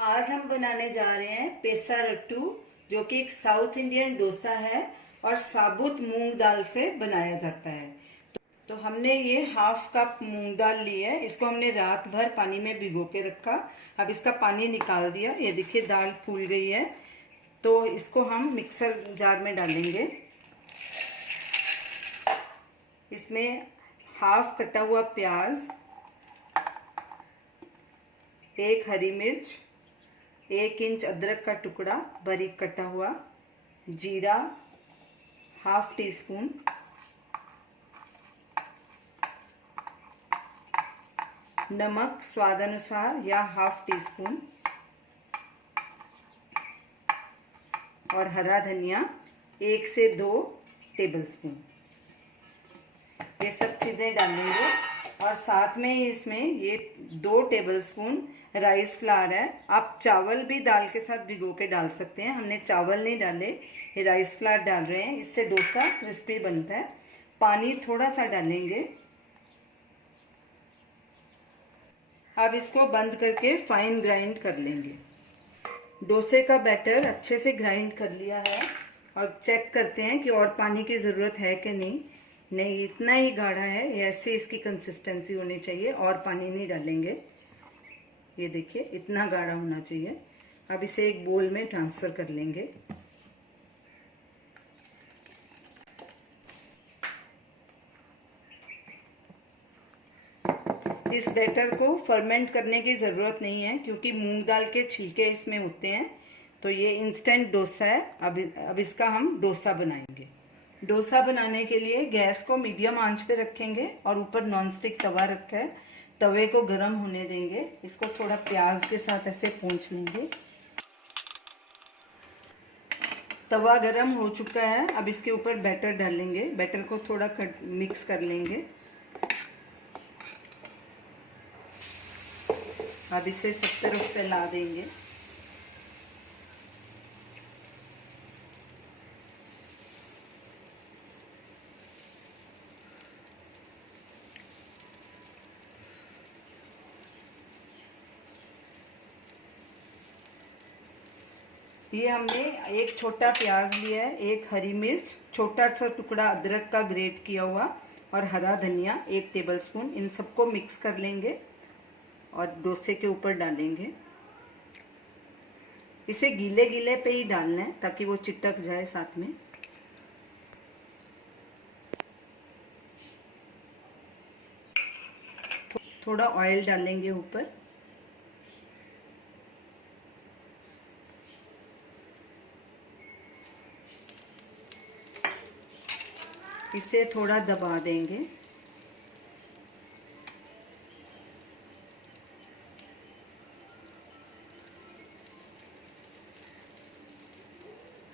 आज हम बनाने जा रहे हैं पेसारट्टू, जो कि एक साउथ इंडियन डोसा है और साबुत मूंग दाल से बनाया जाता है। तो हमने ये हाफ कप मूंग दाल ली है। इसको हमने रात भर पानी में भिगो के रखा। अब इसका पानी निकाल दिया। ये देखिए दाल फूल गई है। तो इसको हम मिक्सर जार में डालेंगे। इसमें हाफ कटा हुआ प्याज, एक हरी मिर्च, 1 इंच अदरक का टुकड़ा बारीक कटा हुआ, जीरा हाफ टी स्पून, नमक स्वाद अनुसार या हाफ टी स्पून, और हरा धनिया 1 से 2 टेबलस्पून। ये सब चीज़ें डालेंगे और साथ में इसमें ये 2 टेबलस्पून राइस फ्लावर है। आप चावल भी दाल के साथ भिगो के डाल सकते हैं। हमने चावल नहीं डाले, ये राइस फ्लावर डाल रहे हैं। इससे डोसा क्रिस्पी बनता है। पानी थोड़ा सा डालेंगे। अब इसको बंद करके फाइन ग्राइंड कर लेंगे। डोसे का बैटर अच्छे से ग्राइंड कर लिया है और चेक करते हैं कि और पानी की ज़रूरत है कि नहीं। नहीं, इतना ही गाढ़ा है, ऐसे इसकी कंसिस्टेंसी होनी चाहिए और पानी नहीं डालेंगे। ये देखिए इतना गाढ़ा होना चाहिए। अब इसे एक बोल में ट्रांसफ़र कर लेंगे। इस बैटर को फर्मेंट करने की ज़रूरत नहीं है, क्योंकि मूंग दाल के छिलके इसमें होते हैं। तो ये इंस्टेंट डोसा है। अब इसका हम डोसा बनाएंगे। डोसा बनाने के लिए गैस को मीडियम आंच पे रखेंगे और ऊपर नॉनस्टिक तवा रखा है। तवे को गर्म होने देंगे। इसको थोड़ा प्याज के साथ ऐसे पोंछ लेंगे। तवा गरम हो चुका है। अब इसके ऊपर बैटर डालेंगे। बैटर को थोड़ा मिक्स कर लेंगे। अब इसे सब तरफ फैला देंगे। ये हमने एक छोटा प्याज लिया है, एक हरी मिर्च, छोटा सा टुकड़ा अदरक का ग्रेट किया हुआ और हरा धनिया 1 टेबलस्पून। इन सबको मिक्स कर लेंगे और डोसे के ऊपर डालेंगे। इसे गीले गीले पे ही डालना है ताकि वो चिटक जाए साथ में। थोड़ा ऑयल डालेंगे ऊपर। इसे थोड़ा दबा देंगे।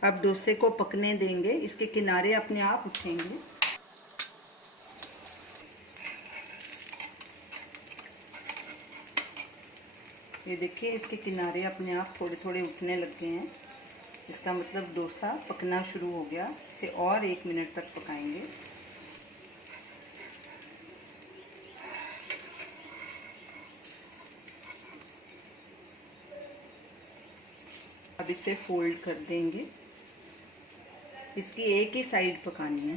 अब डोसे को पकने देंगे। इसके किनारे अपने आप उठेंगे। ये देखिए इसके किनारे अपने आप थोड़े थोड़े उठने लग गए हैं। इसका मतलब डोसा पकना शुरू हो गया। इसे और 1 मिनट तक पकाएंगे। अब इसे फोल्ड कर देंगे। इसकी एक ही साइड पकानी है।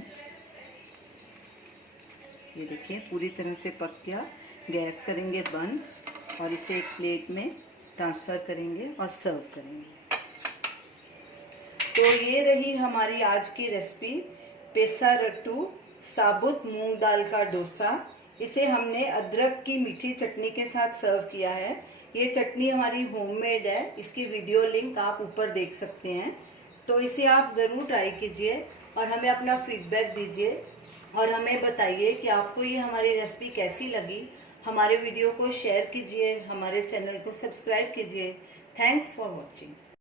ये देखिए पूरी तरह से पक गया। गैस करेंगे बंद और इसे एक प्लेट में ट्रांसफ़र करेंगे और सर्व करेंगे। तो ये रही हमारी आज की रेसिपी, पेसारट्टू साबुत मूंग दाल का डोसा। इसे हमने अदरक की मीठी चटनी के साथ सर्व किया है। ये चटनी हमारी होममेड है। इसकी वीडियो लिंक आप ऊपर देख सकते हैं। तो इसे आप ज़रूर ट्राई कीजिए और हमें अपना फीडबैक दीजिए और हमें बताइए कि आपको ये हमारी रेसिपी कैसी लगी। हमारे वीडियो को शेयर कीजिए, हमारे चैनल को सब्सक्राइब कीजिए। Thanks for watching.